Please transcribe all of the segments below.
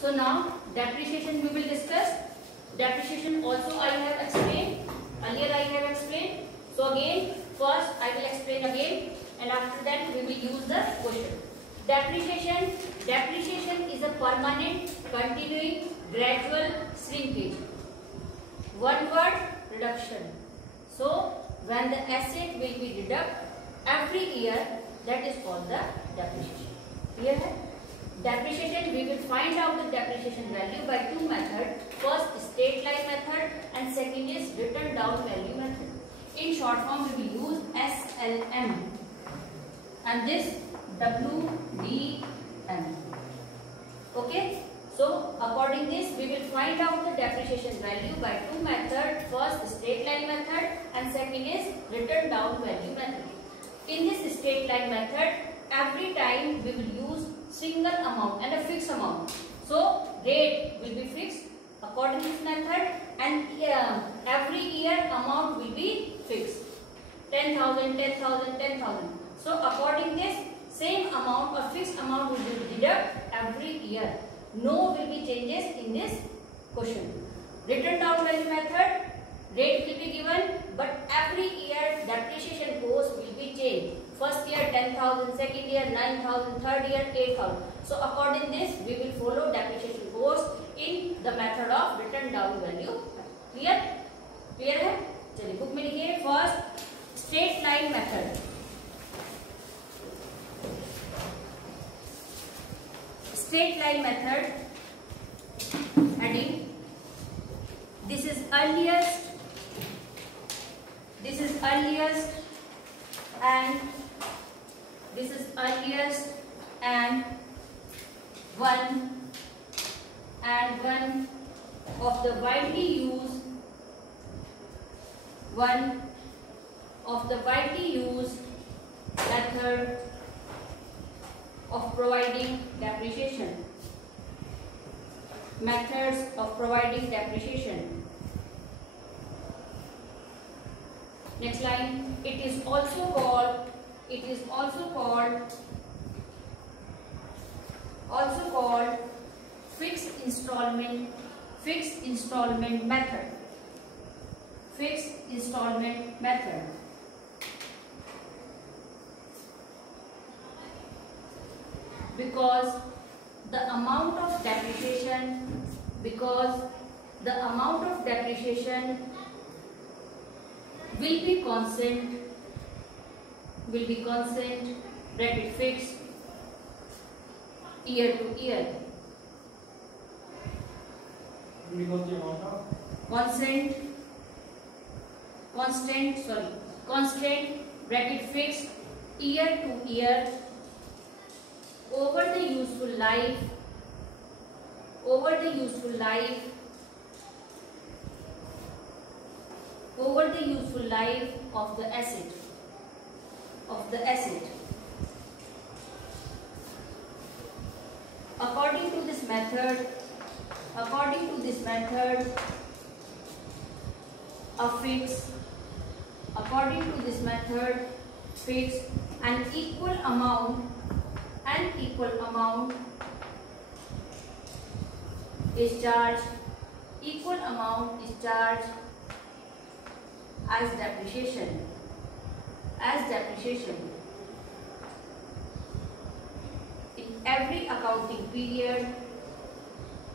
So now depreciation we will discuss. Depreciation also I have explained. Earlier I have explained. So again, first I will explain again, and after that we will use the question. Depreciation. Depreciation is a permanent, continuing, gradual shrinkage. One word, reduction. So when the asset will be deducted every year, that is called the depreciation. Clear hai? Depreciation, we will find out the depreciation value by two methods. First, straight line method, and second is written down value method. In short form, we will use SLM, and this WDM. Okay. So according this, we will find out the depreciation value by two methods. First, straight line method, and second is written down value method. In this straight line method, every time we will use single amount and a fixed amount. So rate will be fixed according to this method, and every year amount will be fixed. 10,000, 10,000, 10,000. So according this, same amount or fixed amount will be deducted every year. No will be changes in this question. Written down value method, rate will be given, but every year depreciation cost will be changed. First year 10,000, second year 9,000, third year 8,000. So according this, we will follow depreciation cost in the method of written down value. Clear? Clear है? चलिए book में लिखिए. First, straight line method. Straight line method. Heading. This is earliest. This is earliest, and this is earliest, and one of the widely used method of providing depreciation. Methods of providing depreciation. Next line. It is also called fixed installment method. Fixed installment method. Because the amount of depreciation will be constant, bracket fixed, year to year. Constant, bracket fixed, year to year, over the useful life of the asset. According to this method, fixed an equal amount is charged as depreciation. In every accounting period,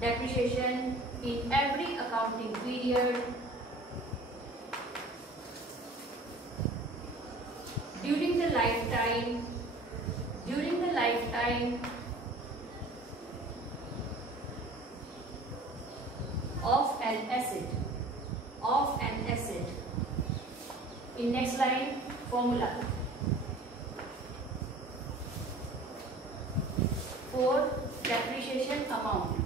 depreciation in every accounting period during the lifetime of an asset. In next line, formula for depreciation amount.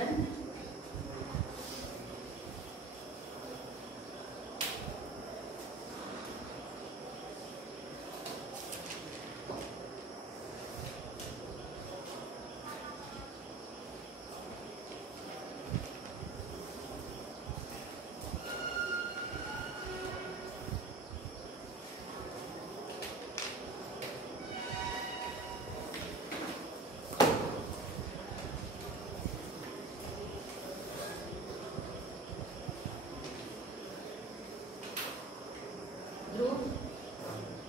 Done.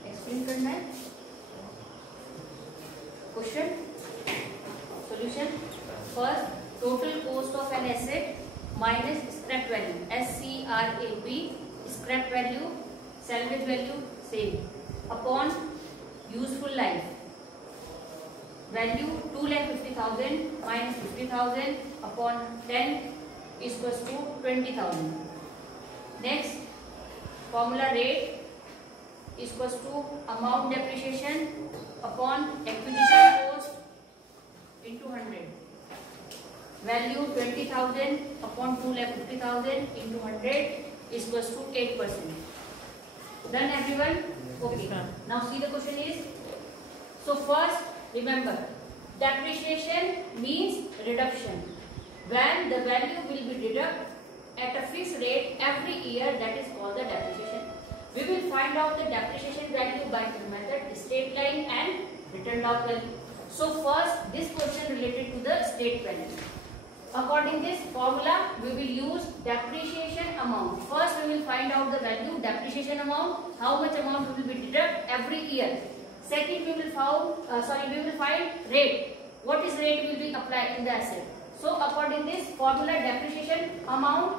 Explain करना है question solution. First, total cost of an asset minus scrap value, SCRAP, scrap value, salvage value same, upon useful life value 2,50,000 minus 50,000 upon 10 equals to 20,000. Next, formula rate equals to amount depreciation upon acquisition cost into 100. Value 20,000 upon 2,50,000 into 100 equals to 8%. Done everyone? Okay. Now see the question is. So first remember, depreciation means reduction. When the value will be deducted at a fixed rate every year, that is called the depreciation. We will find out the depreciation value by two methods, straight line and written down value. So first, this question related to the straight value. According this formula, we will use depreciation amount. First, we will find out the value depreciation amount, how much amount will be deducted every year. Second, we will find rate. What is rate will be applied in the asset. So according this formula, depreciation amount,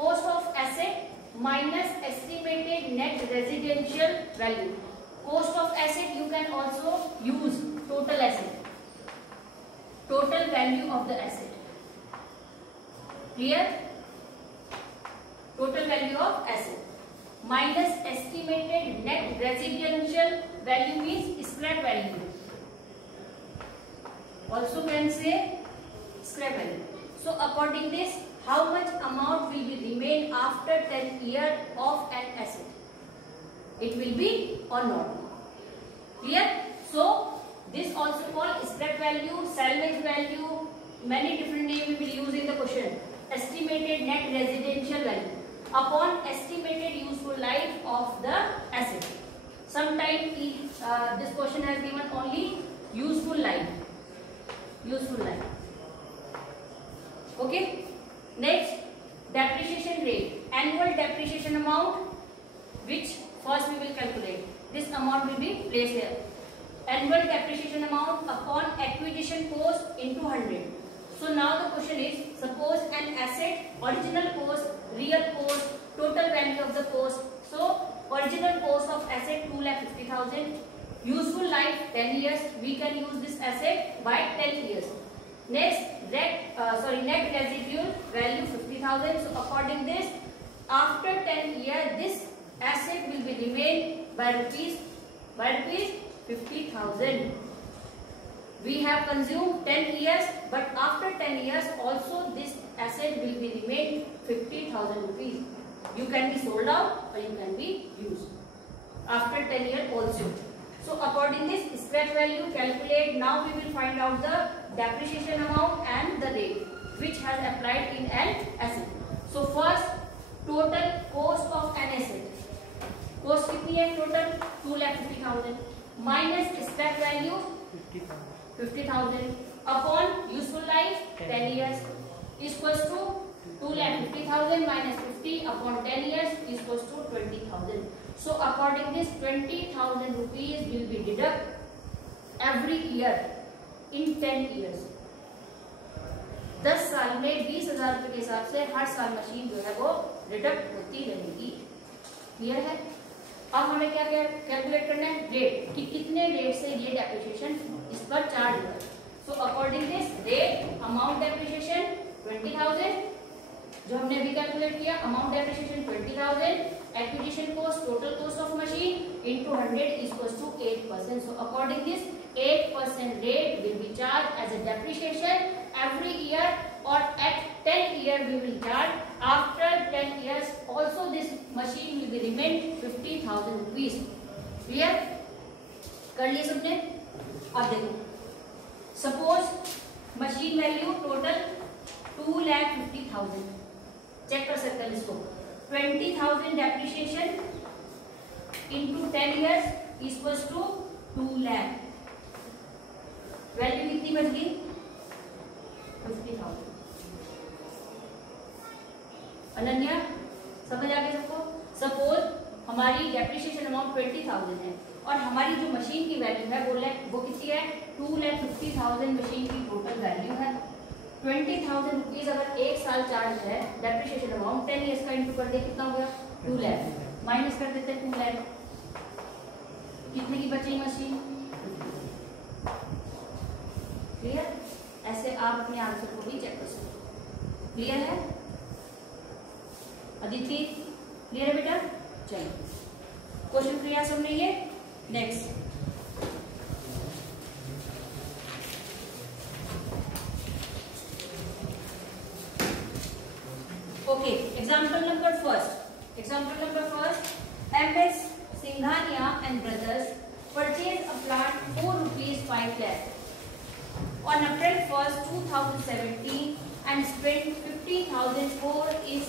cost of asset minus estimated net residential value. Cost of asset you can also use total asset, total value of the asset. Clear? Total value of asset minus estimated net residential value means scrap value. Also can say scrap value. So according this, how much amount will be remain after 10 years of an asset? It will be or not? Clear? So this also called scrap value, salvage value, many different names we will use in the question. Estimated net residential value upon estimated useful life of the asset. Sometimes this question has given only useful life. Useful life. Okay. Next, depreciation rate, annual depreciation amount, which first we will calculate. This amount will be placed here. Annual depreciation amount upon acquisition cost into 100. So now the question is, suppose an asset, original cost, real cost, total value of the cost. So original cost of asset 2,50,000, useful life 10 years. We can use this asset by 10 years. Next, net residual value 50,000. So according this, after 10 years, this asset will be remain by rupees 50,000. We have consumed 10 years, but after 10 years also this asset will be remain 50,000 rupees. You can be sold out or you can be used after 10 years also. So according this scrap value calculate. Now we will find out the depreciation amount and the rate which has applied in an asset. So first, total cost of an asset. Cost कितनी है total? 2,50,000 minus scrap value 50,000 upon useful life 10 years equals to 2,50,000 minus 50 upon 10 years equals to 20,000. So according this 20,000 rupees will be deduct every year in 10 years. 10 साल में 20,000 रुपए के हिसाब से हर साल machine जो है वो डिडक्ट होती रहेगी. क्लियर है? अब हमें क्या कैलकुलेट करना है? रेट कि कितने रेट से ये डेप्रिसिएशन इस पर चार्ज होगा. So according this rate amount depreciation 20,000 जो हमने अभी कैलकुलेट किया. Amount depreciation 20,000, acquisition cost total cost of machine into 100 equals to 8%. So according this 8% rate will be charged as a depreciation every year or at year we will charge. After 10 years also this machine will be remain 50,000 rupees. Clear? कर लिए सबने? अब देखो, suppose machine value total 2,50,000, check कर सकते हैं इसको. 20,000 depreciation into 10 years equals to 2 lakh. Value कितनी बच गई? 50,000. अनन्या समझ आ गया सबको? सपोज हमारी डेप्रिसिएशन अमाउंट 20,000 है और हमारी जो मशीन की वैल्यू है वो कितनी है? 2,50,000 मशीन की टोटल वैल्यू है. 20,000 रुपीज अगर एक साल चार्ज है डेप्रिसिएशन अमाउंट 10 ईयर्स का इंटू कर दे कितना हो गया? 2 लाख. माइनस कर देते हैं 2 लाख. कितने की बची मशीन? क्लियर? ऐसे आप अपने आंसर को भी चेक कर सकते हो. क्लियर है? अदिति क्लियर है बेटा? चलो क्वेश्चन क्लियर सबने ये. Next okay, example number first. MS Singhania and brothers purchased a plant for ₹5 lakh on April 1st, 2017 and spent 50,000 for its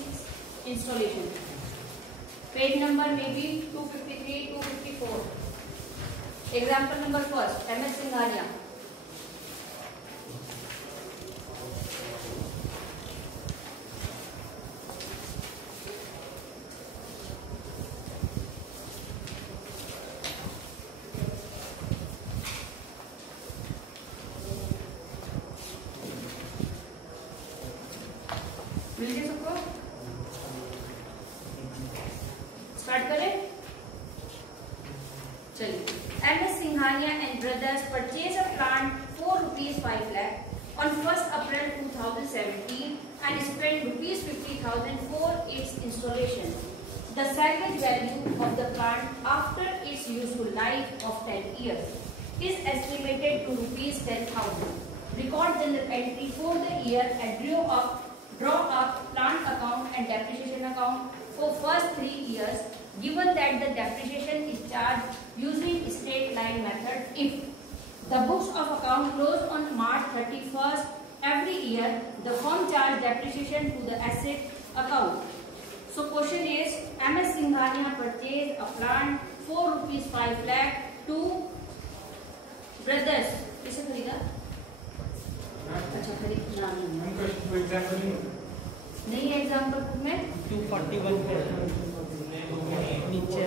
installation. Page number may be 253, 254. Example number first, MS Singhania. Start करें. चलिए. MS Singhania and brothers purchased a plant for ₹5 lakh on 1st April 2017 and spent ₹50,000 for its installation. The salvage value of the plant after its useful life of 10 years is estimated to ₹10,000. Record general entry for the year and draw up plant account and depreciation account for first 3 years, given that the depreciation is charged using straight line method if the books of account close on March 31st every year, the firm charge depreciation to the asset account. So question is, MS Singhania purchased a plant for ₹5 lakh to brothers. किसे खरीदा? अच्छा खरीदा नहीं है example book में 241 नीचे